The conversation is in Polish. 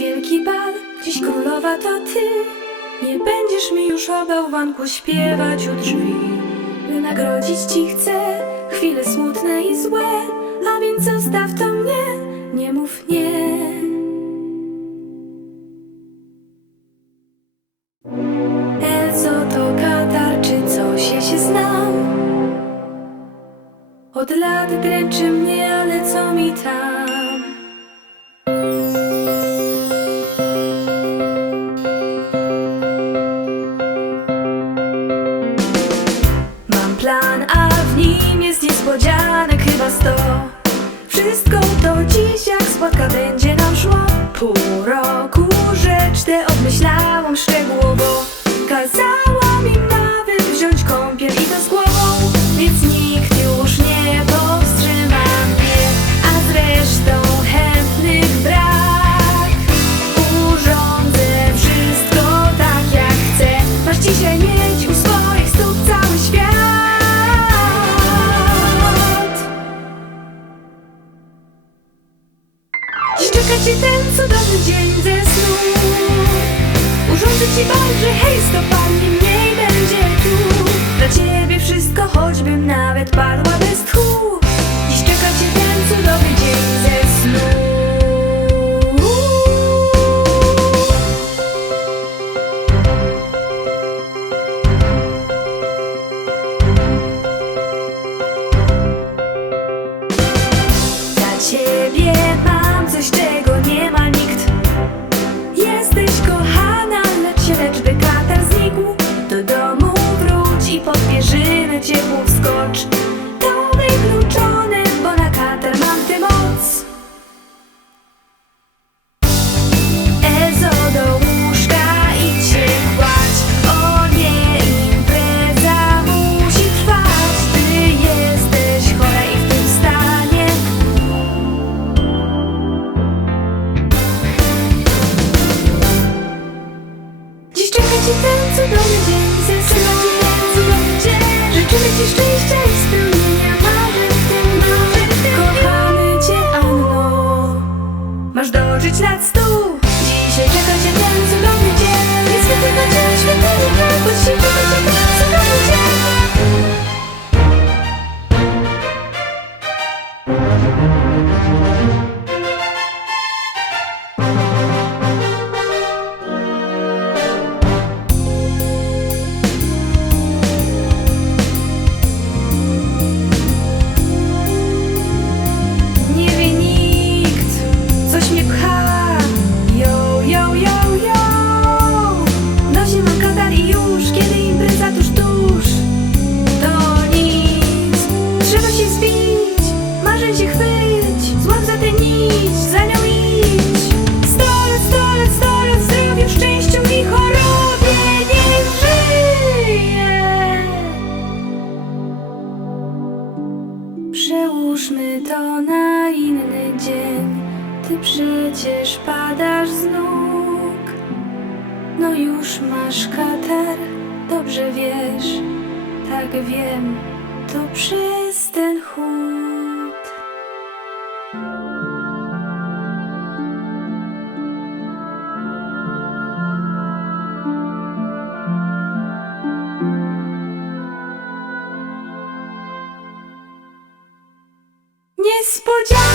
wielki bal, dziś królowa to ty. Nie będziesz mi już o bałwanku śpiewać u drzwi. Wynagrodzić ci chcę chwile smutne i złe, a więc zostaw to mnie, nie mów nie. Elzo to katar, czy coś ja się znam? Od lat dręczy mnie, ale co mi tam? Sto Wszystko to dziś jak spotka będzie nam szło Pół roku Cię ten cudowny dzień ze snu. Urządzę ci bal, że hej stopami mniej będzie tu. Dla ciebie wszystko, choćbym nawet padła bez tchu Dożyć lat stu Dzisiaj czeka cię ten cudowny dzień Jest świetny dzień, świetny dzień Choć się czeka cię ten cudowny dzień trzeba się zbić Marzeń się chwyć, złap za tę nić Za nią idź Sto lat, sto lat, sto lat Zdrowiu, szczęściu i chorobie Niech żyje Przełóżmy to na inny dzień. Ty przecież padasz z nóg. No już masz katar, dobrze wiesz. Tak wiem, to przez ten chłód. Niespodzianka.